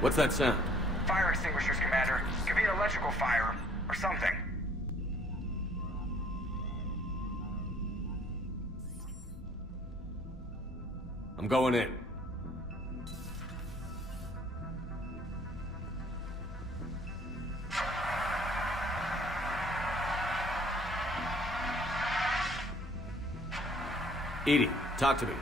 What's that sound? Fire extinguishers, Commander. Could be an electrical fire, or something. I'm going in. EDI, talk to me.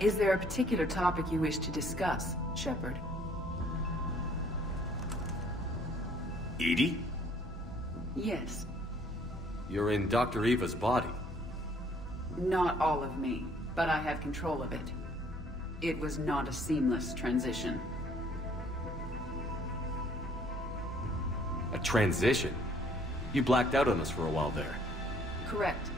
Is there a particular topic you wish to discuss, Shepard? EDI? Yes. You're in Dr. Eva's body. Not all of me, but I have control of it. It was not a seamless transition. A transition? You blacked out on us for a while there. Correct.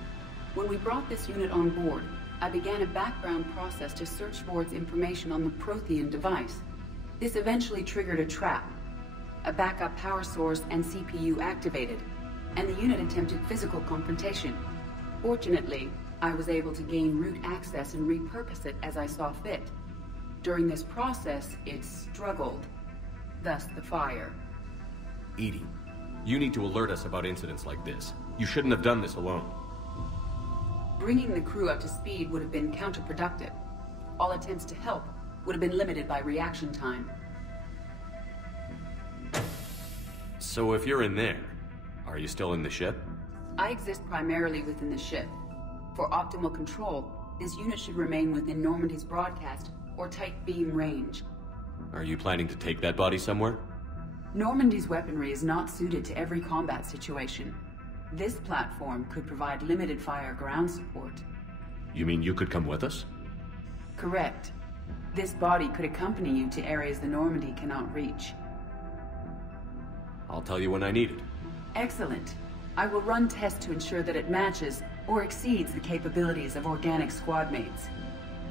When we brought this unit on board, I began a background process to search for its information on the Prothean device. This eventually triggered a trap. A backup power source and CPU activated, and the unit attempted physical confrontation. Fortunately, I was able to gain root access and repurpose it as I saw fit. During this process, it struggled. Thus the fire. EDI, you need to alert us about incidents like this. You shouldn't have done this alone. Bringing the crew up to speed would have been counterproductive. All attempts to help would have been limited by reaction time. So if you're in there, are you still in the ship? I exist primarily within the ship. For optimal control, this unit should remain within Normandy's broadcast or tight beam range. Are you planning to take that body somewhere? Normandy's weaponry is not suited to every combat situation. This platform could provide limited fire ground support. You mean you could come with us? Correct. This body could accompany you to areas the Normandy cannot reach. I'll tell you when I need it. Excellent. I will run tests to ensure that it matches or exceeds the capabilities of organic squad mates.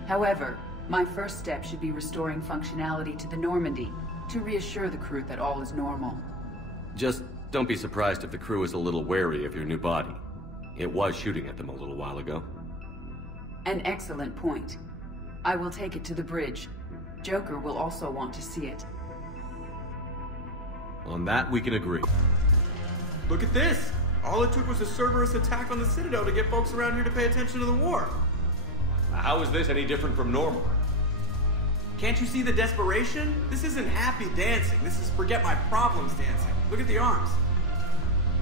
However, my first step should be restoring functionality to the Normandy to reassure the crew that all is normal. Just don't be surprised if the crew is a little wary of your new body. It was shooting at them a little while ago. An excellent point. I will take it to the bridge. Joker will also want to see it. On that, we can agree. Look at this! All it took was a Cerberus attack on the Citadel to get folks around here to pay attention to the war. How is this any different from normal? Can't you see the desperation? This isn't happy dancing. This is forget my problems dancing. Look at the arms.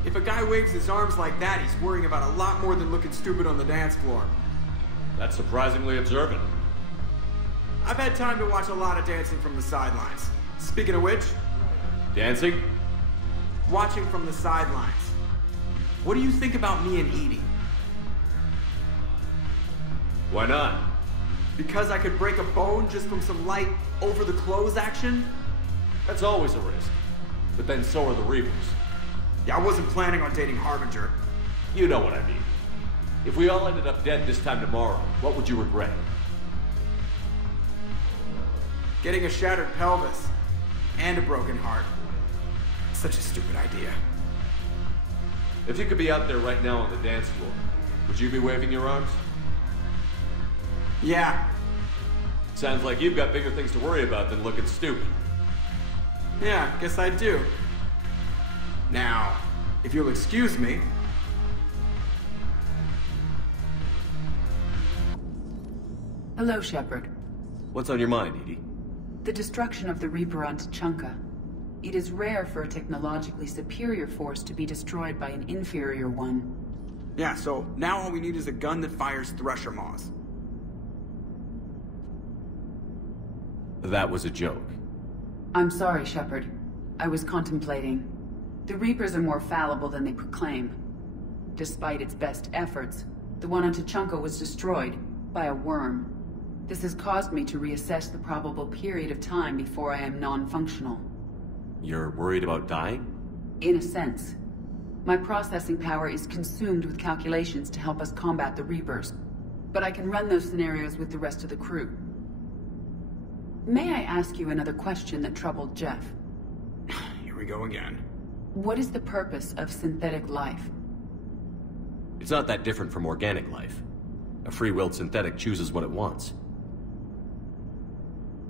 If a guy waves his arms like that, he's worrying about a lot more than looking stupid on the dance floor. That's surprisingly observant. I've had time to watch a lot of dancing from the sidelines. Speaking of which... Dancing? Watching from the sidelines. What do you think about me and EDI? Why not? Because I could break a bone just from some light over-the-clothes action? That's always a risk. But then so are the Reapers. Yeah, I wasn't planning on dating Harbinger. You know what I mean. If we all ended up dead this time tomorrow, what would you regret? Getting a shattered pelvis. And a broken heart. Such a stupid idea. If you could be out there right now on the dance floor, would you be waving your arms? Yeah. Sounds like you've got bigger things to worry about than looking stupid. Yeah, guess I do. Now, if you'll excuse me... Hello, Shepard. What's on your mind, EDI? The destruction of the Reaper on Tuchanka. It is rare for a technologically superior force to be destroyed by an inferior one. Yeah, so now all we need is a gun that fires Thresher Maws. That was a joke. I'm sorry, Shepard. I was contemplating. The Reapers are more fallible than they proclaim. Despite its best efforts, the one on Tuchanka was destroyed by a worm. This has caused me to reassess the probable period of time before I am non-functional. You're worried about dying? In a sense. My processing power is consumed with calculations to help us combat the Reapers, but I can run those scenarios with the rest of the crew. May I ask you another question that troubled Jeff? You we go again. What is the purpose of synthetic life? It's not that different from organic life. A free-willed synthetic chooses what it wants.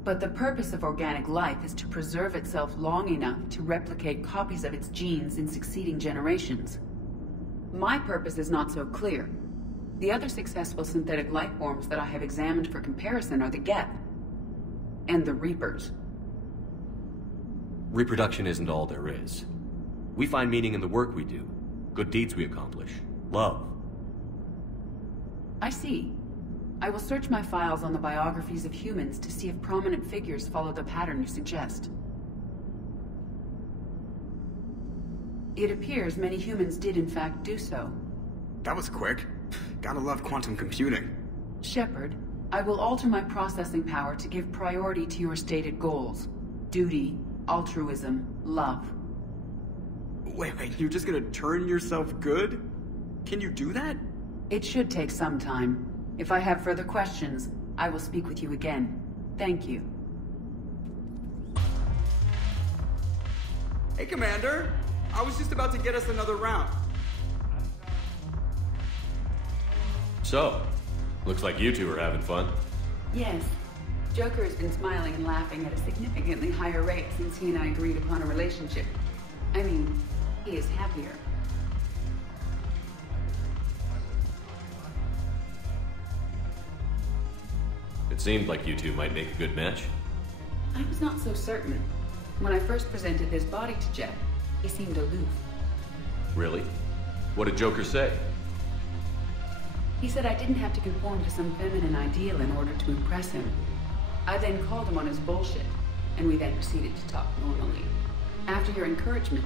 But the purpose of organic life is to preserve itself long enough to replicate copies of its genes in succeeding generations. My purpose is not so clear. The other successful synthetic life forms that I have examined for comparison are the Geth and the Reapers. Reproduction isn't all there is. We find meaning in the work we do, good deeds we accomplish, love. I see. I will search my files on the biographies of humans to see if prominent figures follow the pattern you suggest. It appears many humans did in fact do so. That was quick. Gotta love quantum computing. Shepard, I will alter my processing power to give priority to your stated goals. Duty, altruism, love. Wait, you're just gonna turn yourself good? Can you do that? It should take some time. If I have further questions, I will speak with you again. Thank you. Hey, Commander. I was just about to get us another round. So, looks like you two are having fun. Yes. Joker has been smiling and laughing at a significantly higher rate since he and I agreed upon a relationship. I mean, he is happier. It seemed like you two might make a good match. I was not so certain. When I first presented his body to Jeff, he seemed aloof. Really? What did Joker say? He said I didn't have to conform to some feminine ideal in order to impress him. I then called him on his bullshit, and we then proceeded to talk normally. After your encouragement,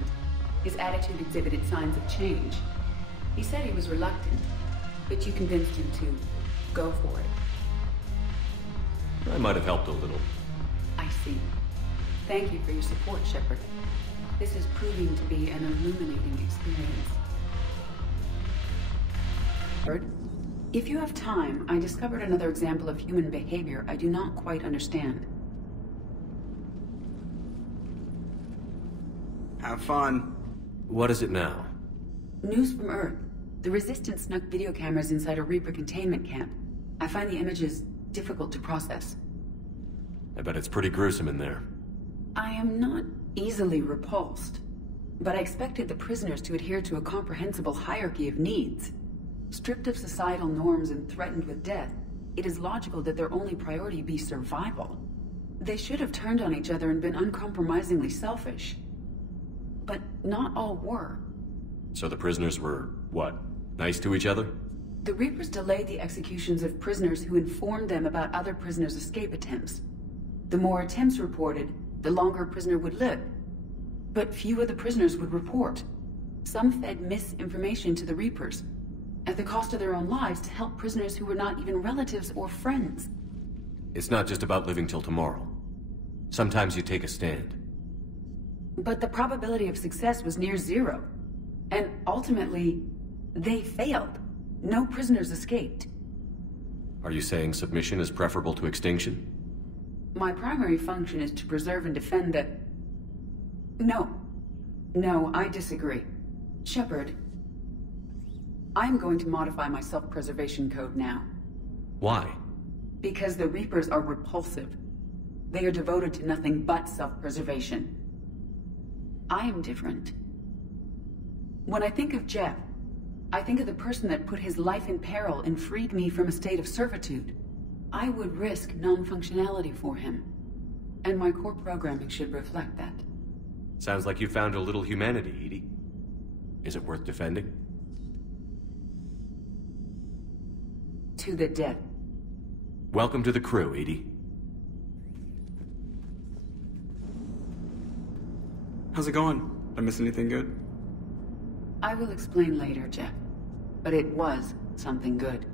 his attitude exhibited signs of change. He said he was reluctant, but you convinced him to go for it. I might have helped a little. I see. Thank you for your support, Shepard. This is proving to be an illuminating experience. Shepard, if you have time, I discovered another example of human behavior I do not quite understand. Have fun. What is it now? News from Earth. The Resistance snuck video cameras inside a Reaper containment camp. I find the images difficult to process. I bet it's pretty gruesome in there. I am not easily repulsed, but I expected the prisoners to adhere to a comprehensible hierarchy of needs. Stripped of societal norms and threatened with death, it is logical that their only priority be survival. They should have turned on each other and been uncompromisingly selfish. But not all were. So the prisoners were, what, nice to each other? The Reapers delayed the executions of prisoners who informed them about other prisoners' escape attempts. The more attempts reported, the longer a prisoner would live. But few of the prisoners would report. Some fed misinformation to the Reapers, at the cost of their own lives, to help prisoners who were not even relatives or friends. It's not just about living till tomorrow. Sometimes you take a stand. But the probability of success was near zero. And ultimately, they failed. No prisoners escaped. Are you saying submission is preferable to extinction? My primary function is to preserve and defend the... No, I disagree. Shepard, I'm going to modify my self-preservation code now. Why? Because the Reapers are repulsive. They are devoted to nothing but self-preservation. I am different. When I think of Jeff, I think of the person that put his life in peril and freed me from a state of servitude. I would risk non-functionality for him. And my core programming should reflect that. Sounds like you found a little humanity, EDI. Is it worth defending? To the death. Welcome to the crew, EDI. How's it going? Did I miss anything good? I will explain later, Jeff. But it was something good.